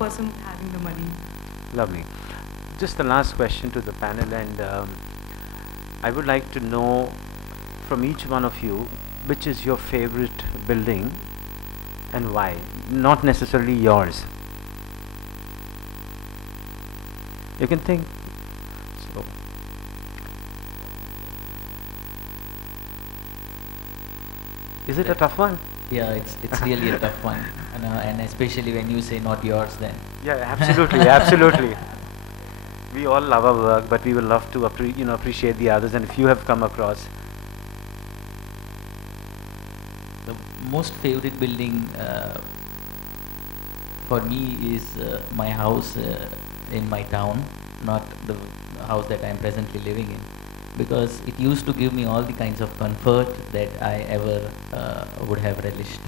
person having the money. Lovely. Just the last question to the panel, and I would like to know from each one of you which is your favorite building and why. Not necessarily yours. You can think. So, is it a tough one? Yeah, it's really a tough one, and especially when you say not yours, then. Yeah, absolutely, absolutely. We all love our work, but we will love to appreciate the others. And if you have come across, The most favorite building for me is my house in my town, not the house that I am presently living in, because it used to give me all the kinds of comfort that I ever would have relished.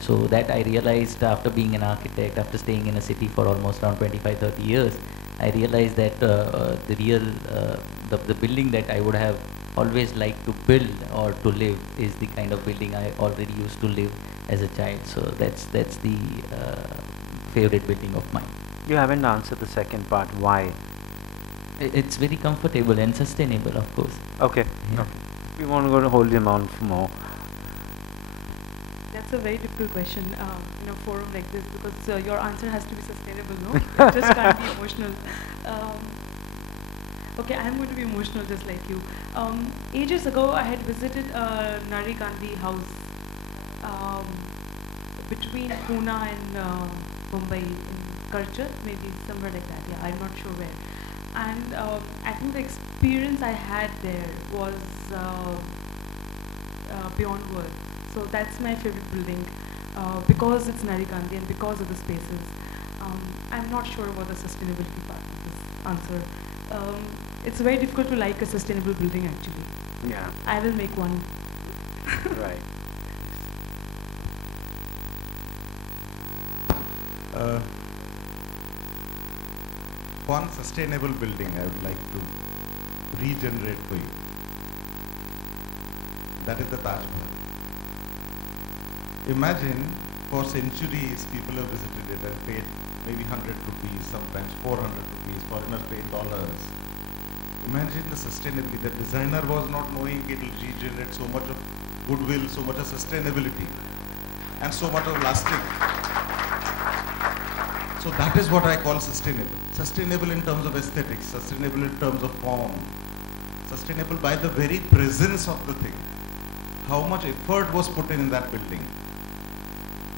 So that I realized after being an architect, after staying in a city for almost around 25-30 years, I realized that the building that I would have always liked to build or to live is the kind of building I already used to live as a child. So that's the favorite building of mine. you haven't answered the second part. Why? It's very comfortable and sustainable, of course. Okay. Yeah. Okay. We want to go to hold him on for more. That's a very difficult question in a forum like this, because your answer has to be sustainable, no? It just can't be emotional. Okay, I'm going to be emotional just like you. Ages ago, I had visited Nari Gandhi house between Pune and Mumbai, in Karchat, maybe somewhere like that. Yeah, I'm not sure where. And I think the experience I had there was beyond words. So that's my favorite building because it's Nari Gandhi and because of the spaces. I'm not sure about the sustainability part of this answer. It's very difficult to like a sustainable building actually. Yeah. I will make one. Right. One sustainable building I would like to regenerate for you. That is the Taj Mahal. Imagine for centuries people have visited it and paid maybe 100 rupees, sometimes 400 rupees, foreigners paid dollars. Imagine the sustainability. The designer was not knowing it will regenerate so much of goodwill, so much of sustainability, and so much of lasting. So that is what I call sustainable. Sustainable in terms of aesthetics, sustainable in terms of form, sustainable by the very presence of the thing. How much effort was put in that building.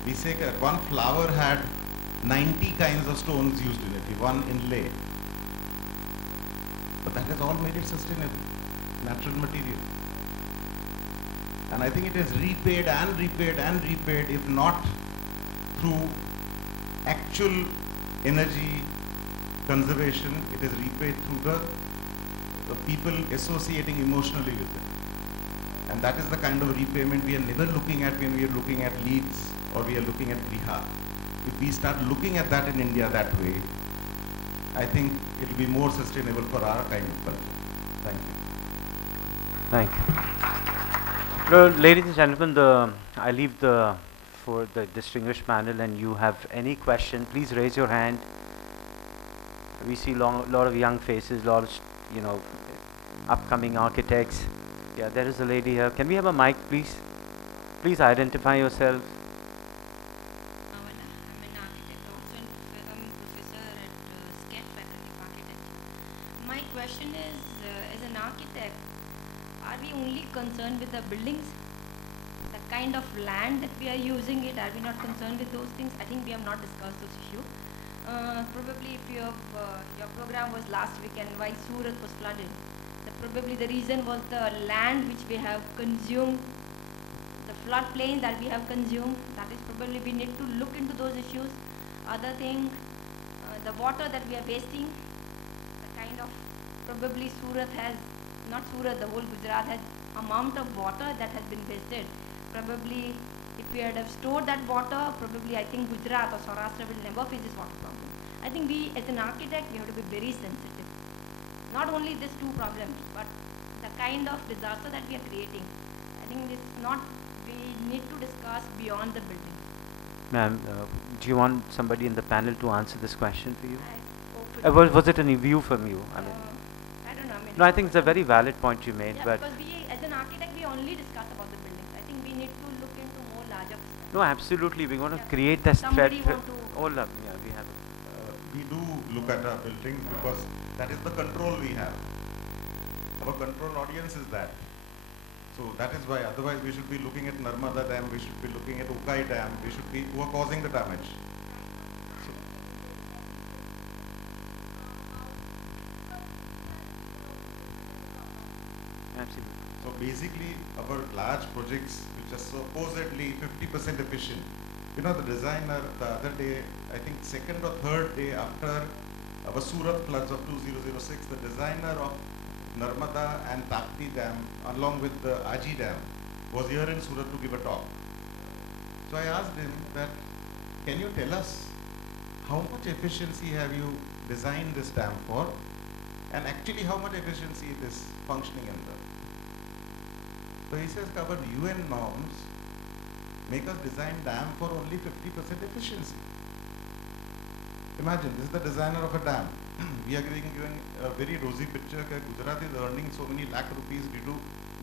We say that one flower had 90 kinds of stones used in it, one inlay. But that has all made it sustainable, natural material. And I think it has repaid and repaid and repaid, if not through actual energy conservation, it is repaid through the people associating emotionally with it. And that is the kind of repayment we are never looking at when we are looking at Leeds or we are looking at Bihar. If we start looking at that in India that way, I think it will be more sustainable for our kind of culture. Thank you. Thank you. Well, ladies and gentlemen, I leave for the distinguished panel, and you have any question, please raise your hand. We see a lot of young faces, lot of upcoming architects. Yeah, there is a lady here. Can we have a mic, please? Please identify yourself. I'm an architect also, and I'm a professor at SCET, Faculty of Architecture. My question is, as an architect, are we only concerned with the buildings? The kind of land that we are using it, are we not concerned with those things? I think we have not discussed those issues. Probably if your program was last weekend, why Surat was flooded. Probably the reason was the land which we have consumed, the floodplain that we have consumed. That is probably we need to look into those issues. Other thing, the water that we are wasting, the kind of probably Surat has, not Surat, the whole Gujarat has amount of water that has been wasted. Probably if we had have stored that water, probably I think Gujarat or Saurashtra will never face this water problem. I think we as an architect, we have to be very sensitive. Not only these two problems, but the kind of disaster that we are creating. I think it's not, we need to discuss beyond the building. Ma'am, do you want somebody in the panel to answer this question for you? I spoke with Was it a view from you? I mean, I don't know. I mean, no, I think it's a very valid point you made, yeah, but because we, as an architect, we only discuss about the buildings. I think we need to look into more larger stuff. no, absolutely, we're going to Yeah. create this thread. Somebody want to. Hold up, yeah, we have it. We do look at our buildings because that is the control we have. Our control audience is that. So that is why, otherwise we should be looking at Narmada Dam, we should be looking at Ukai Dam, we should be, who are causing the damage. So, Absolutely. so basically our large projects which are supposedly 50% efficient. You know, the designer the other day, I think second or third day after our Surat floods of 2006, the designer of Narmada and Tapti Dam along with the Aji Dam was here in Surat to give a talk. So I asked him that, can you tell us how much efficiency have you designed this dam for, and actually how much efficiency it is functioning under? So he says our UN norms make us design dam for only 50% efficiency. Imagine, this is the designer of a dam. We are giving a very rosy picture that Gujarat is earning so many lakh rupees due to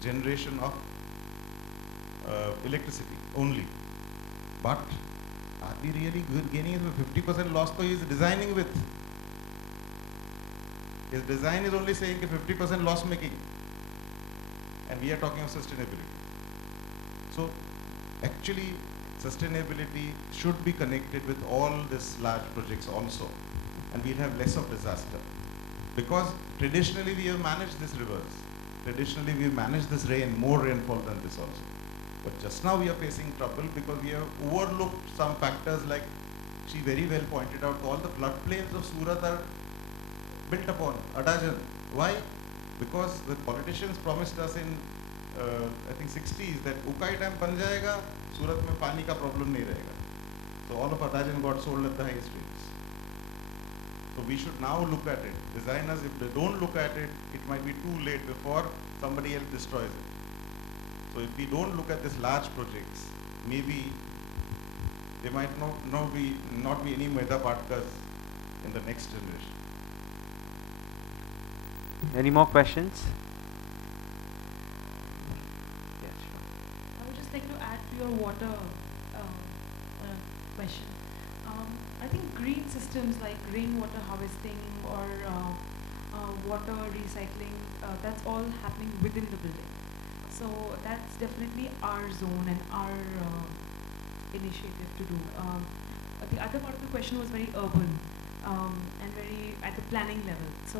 generation of electricity only. But are we really gaining it with 50% loss? So he is designing with. His design is only saying 50% loss making. And we are talking of sustainability. So actually sustainability should be connected with all these large projects also, and we'll have less of disaster. Because traditionally we have managed this rivers. Traditionally we managed this rain, more rainfall than this also. But just now we are facing trouble because we have overlooked some factors, like she very well pointed out, all the floodplains of Surat are built upon Ideaz. Why? Because the politicians promised us in I think 60s that Ukai Dam ban jayega, Surat mein pani ka problem nahi rahega. So all of Ideaz got sold at the highest rates. So we should now look at it. Designers, if they don't look at it, it might be too late before somebody else destroys it. So if we don't look at these large projects, maybe there might not be any Meda Patkas in the next generation. Any more questions? Yes, sure. I would just like to add to your water question. I think green systems like rainwater harvesting or water recycling, that's all happening within the building. So that's definitely our zone and our initiative to do. The other part of the question was very urban and very at the planning level. So,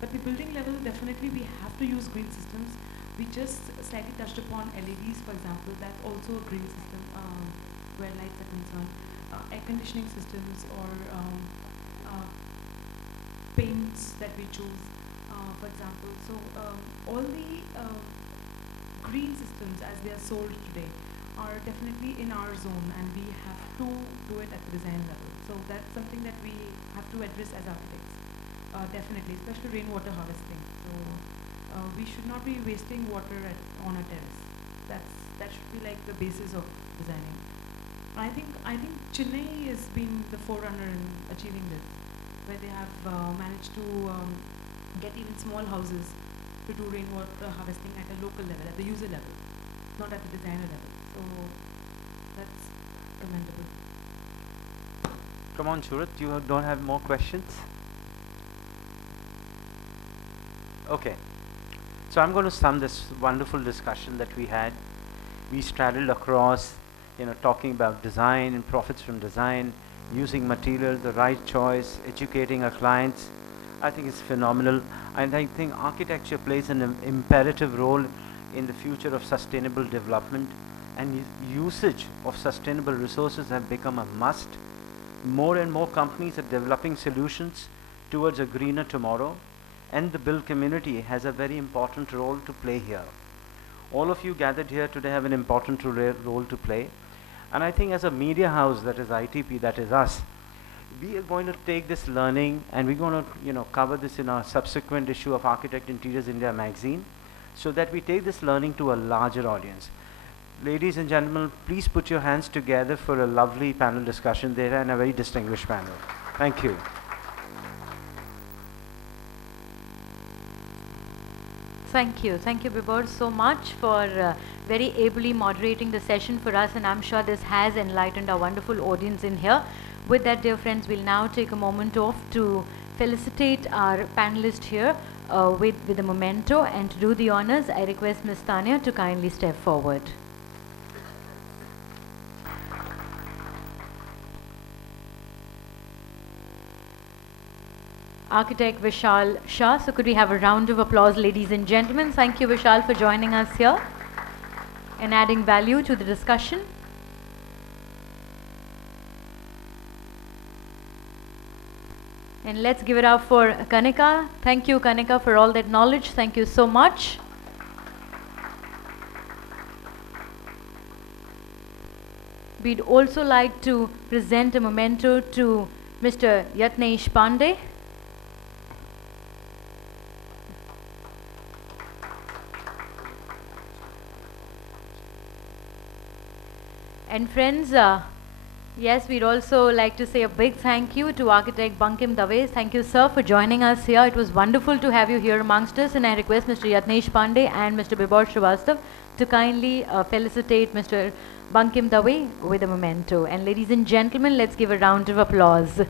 but the building level, definitely we have to use green systems. We just slightly touched upon LEDs, for example. That's also a green system where lights are concerned. Air conditioning systems or paints that we choose, for example. So all the green systems as they are sold today are definitely in our zone, and we have to do it at the design level. So that's something that we have to address as architects, definitely, especially rainwater harvesting. So we should not be wasting water on a terrace. That should be like the basis of designing. I think Chennai has been the forerunner in achieving this, where they have managed to get even small houses to do rainwater harvesting at a local level, at the user level, not at the designer level. So that's commendable. Come on, Surat, you don't have more questions? Okay. So I'm going to sum this wonderful discussion that we had. We straddled across, talking about design and profits from design, using material, the right choice, educating our clients. I think it's phenomenal. And I think architecture plays an imperative role in the future of sustainable development, and usage of sustainable resources have become a must. More and more companies are developing solutions towards a greener tomorrow, and the build community has a very important role to play here. All of you gathered here today have an important role to play. And I think as a media house, that is ITP, that is us, we are going to take this learning and we're going to cover this in our subsequent issue of Architect Interiors India magazine, so that we take this learning to a larger audience. Ladies and gentlemen, please put your hands together for a lovely panel discussion there and a very distinguished panel. Thank you. Thank you. Thank you, Bibor, so much for very ably moderating the session for us, and I'm sure this has enlightened our wonderful audience in here. With that, dear friends, we'll now take a moment off to felicitate our panelist here with a memento, and to do the honors, I request Ms. Tanya to kindly step forward. Architect Vishal Shah. So could we have a round of applause, ladies and gentlemen? Thank you, Vishal, for joining us here and adding value to the discussion. And let's give it up for Kanika. Thank you, Kanika, for all that knowledge. Thank you so much. We'd also like to present a memento to Mr. Yatnesh Pandey. And friends, yes, we'd also like to say a big thank you to Architect Bankim Dave. Thank you, sir, for joining us here. It was wonderful to have you here amongst us, and I request Mr. Yatnesh Pandey and Mr. Bibor Srivastav to kindly felicitate Mr. Bankim Dave with a memento. And ladies and gentlemen, let's give a round of applause.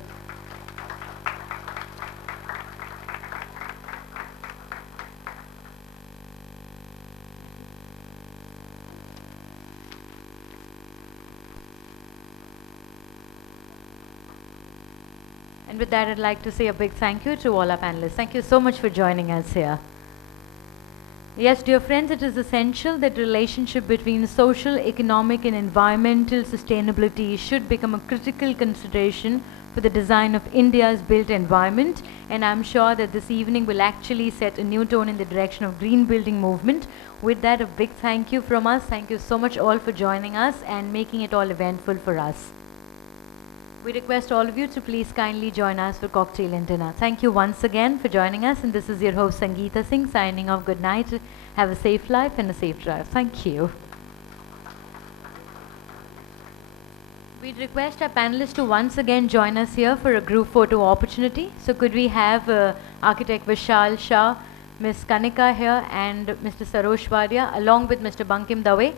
And with that, I'd like to say a big thank you to all our panelists. Thank you so much for joining us here. Yes, dear friends, it is essential that the relationship between social, economic and environmental sustainability should become a critical consideration for the design of India's built environment. And I'm sure that this evening will actually set a new tone in the direction of green building movement. With that, a big thank you from us. Thank you so much all for joining us and making it all eventful for us. We request all of you to please kindly join us for cocktail and dinner. Thank you once again for joining us, and this is your host Sangeeta Singh signing off. Good night. Have a safe life and a safe drive. Thank you. We'd request our panelists to once again join us here for a group photo opportunity. So could we have Architect Vishal Shah, Ms. Kanika here and Mr. Sarosh Varia along with Mr. Bankim Dave